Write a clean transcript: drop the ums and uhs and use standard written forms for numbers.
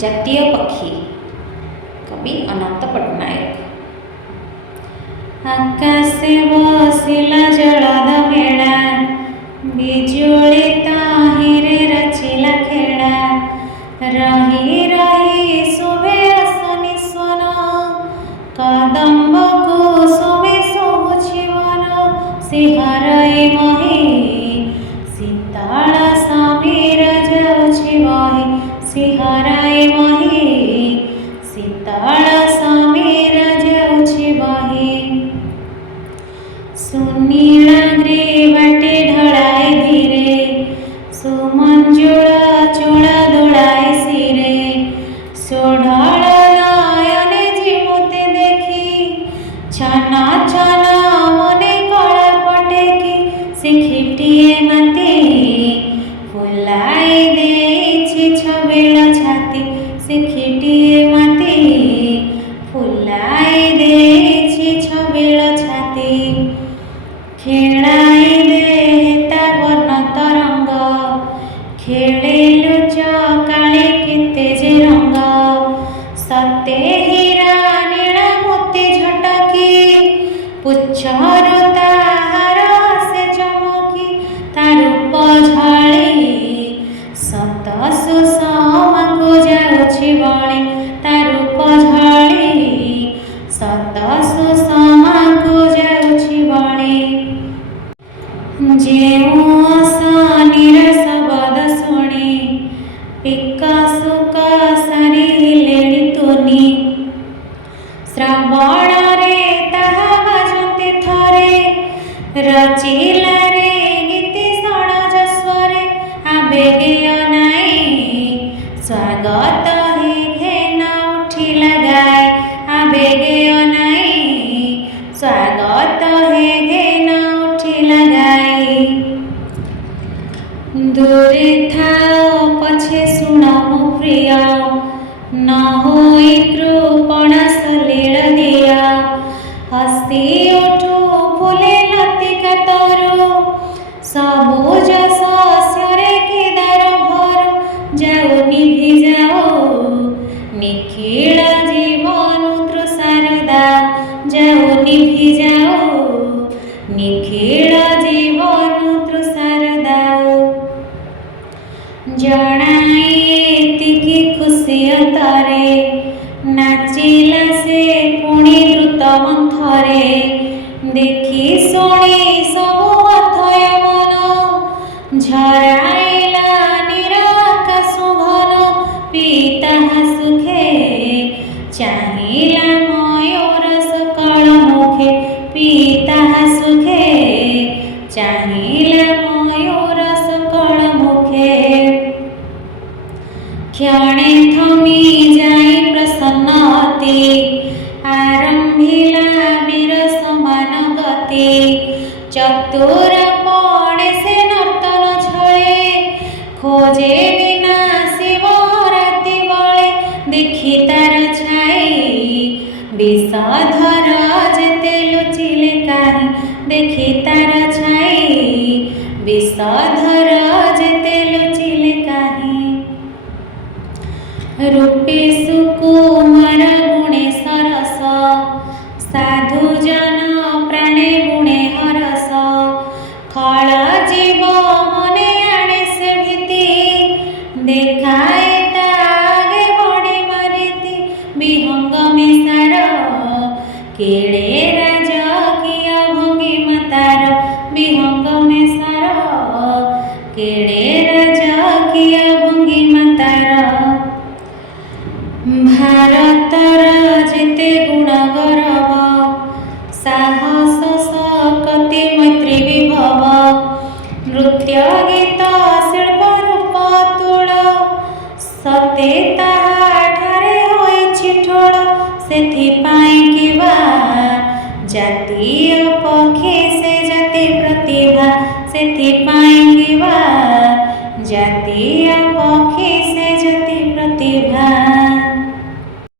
ଜାତୀୟ ପକ୍ଷୀ କବି ଅନନ୍ତ ପଟ୍ଟନାୟକ। ଆକାଶେ ବସିଲା ଜଳଦ ବେଳା, ବିଜୁଳି ତାହିଁରେ ରଚିଲା ଖେଳା। ରହି ରହି ଶୁଭେ ଅସନି ସ୍ୱନ, କଦମ୍ବ କୁସୁମେ ଶୋଭୁଛି ବନ। ଶିହରଇ ମହି ଶୀତଳ ସମୀର ଯାଉଛି ବହି, ଶିହରଇ ମହି ଶୀତଳ ସମୀର ଯାଉଛି ବହି। ସୁନୀଳ ଗ୍ରୀବାଟେ ଢଳାଇ ଧୀରେ, ସୁମଞ୍ଜୁଳ ଚୂଳ ଦୋଳାଇ ଶିରେ। ସୁଢଳ ନୟନେ ଯିମୁତେ ଦେଖି, ଛନ ଛନ ମନେ କଳା ପଟେକି। ଶିଖିଟିଏ ମାତି ଫୁଲାଇ ଦେଇଛି ଛବିଳ ଛାତି, ଶିଖିଟିଏ ମାତି ଫୁଲାଇ ଦେଇଛି ଛବିଳ ଛାତି। ଖେଳାଇ ଦେ ତା ବର୍ଣ୍ଣ ତରଙ୍ଗ, ଖେଳିଲୁ ଚକାଳି କେତେ ଯେ ରଙ୍ଗ। ସତେ ହୀରା ନୀଳ ମୋତି ଝଟକି, ପୁଚ୍ଛରୁ ତାହାର ଆସେ ଚମକି। ତା ରୂପ ଝଳି ସତ ସୁଷମାକୁ ଯାଉଛି ବଳି, ତା ରୂପ ଝଳି ସତ ସୁଷମାକୁ ଯାଉଛି ବଳି। ଯେଉଁ ଅସନିର ଶବଦ ଶୁଣି, ପିକସୁକ ସାରିଲେଣି ତୁନି। ଶ୍ରବଣରେ ତାହା ବାଜନ୍ତି ଥରେ, ରଚିଲା ରେ ଗୀତି ଷଡ଼ଜ ସ୍ୱରେ। ଆବେଗେ ଅନାଇ ସ୍ୱାଗତ ହି ଘେନ ଉଠିଲା ଗାଇ, ଆବେଗେ ଅନାଇ ସ୍ୱାଗତ ହି ଘେନ ଉଠିଲା ଗାଇ। ଦୂରେ ଥାଅ ପଛେ ଶୁଣ ମୋ ପ୍ରିୟ, ନ ହୋଇ କୃପଣ ସଲିଳ ଦିଅ। ହସି ଉଠୁ ଫୁଲେ ଲତିକା ତରୁ, ସବୁଜ ଶସ୍ୟରେ କେଦାର ଭରୁ। ଯାଉ ନିଭି ଯାଉ ନିଖିଳ ଜୀବନ ତୃଷାର ଦାଉ, ଯାଉ ନିଭି ଯାଉ ନିଖିଳ ଜୀବନ ତୃଷାର ଦାଉ। ଜଣାଇ ଏତିକି ଖୁସି ଅନ୍ତରେ, ନାଚିଲା ସେ ପୁଣି ଦ୍ରୁତ ମନ୍ଥରେ। ଦେଖି ଶୁଣି ସବୁ ଅଥୟ ମନ, ଝରାଇଲା ନୀର ଆକାଶ ଘନ। ପିତାହା ସୁଖେ ଚାହିଁଲା ମୟୂର ସକଳ ମୁଖେ, ପିତାହା ସୁଖେ ଚାହିଁଲା ମୟୂର ସକଳ ମୁଖେ। କ୍ଷଣେ ଥମି ଯାଇ ପ୍ରସନ୍ନ ଅତି, ଆରମ୍ଭିଲା ବୀର ସମାନ ଗତି। ଚତୁର ପଡ଼େ ସେ ନର୍ତ୍ତନ ଛଳେ, ଖୋଜେ ବିନାଶିବ ରାତି ବଳେ। ଦେଖି ତାର ଛାଇ ବିଷଧର ଯେତେ ଲୁଚିଲେ କାହିଁ, ଦେଖି ତାର ଛାଇ ବିଷଧର ଯେତେ ଲୁଚିଲେ କାହିଁ। ରୂପେ ସୁକୁମାର ଗୁଣେ ସରସ, ସାଧୁ ଜନ ପ୍ରାଣେ ଗୁଣେ ହରସ। ଖଳ ଜୀବ ମନେ ଆଣେ ସେ ଭୀତି, ଦେଖାଏ ତା ଆଗେ ବଡ଼ି ମାରିତି। ବିହଙ୍ଗ ମିଶାର କେଳେ ରାଜକୀୟ ଭଙ୍ଗିମା ତାର, ବିହଙ୍ଗ ମିଶାର କେଳେ ରାଜକୀୟ ଭଙ୍ଗିମା ତାର। ଭାରତର ଯେତେ ଗୁଣ ଗରବ, ସାହସ ଶକତି ମୈତ୍ରୀ ବିଭବ। ନୃତ୍ୟ ଗୀତ ଶିଳ୍ପ ରୂପ ତୁଳ, ସତେ ତାହାଠାରେ ହୋଇଛି ଠୋଳ। ସେଥିପାଇଁ କିବା ଜାତୀୟ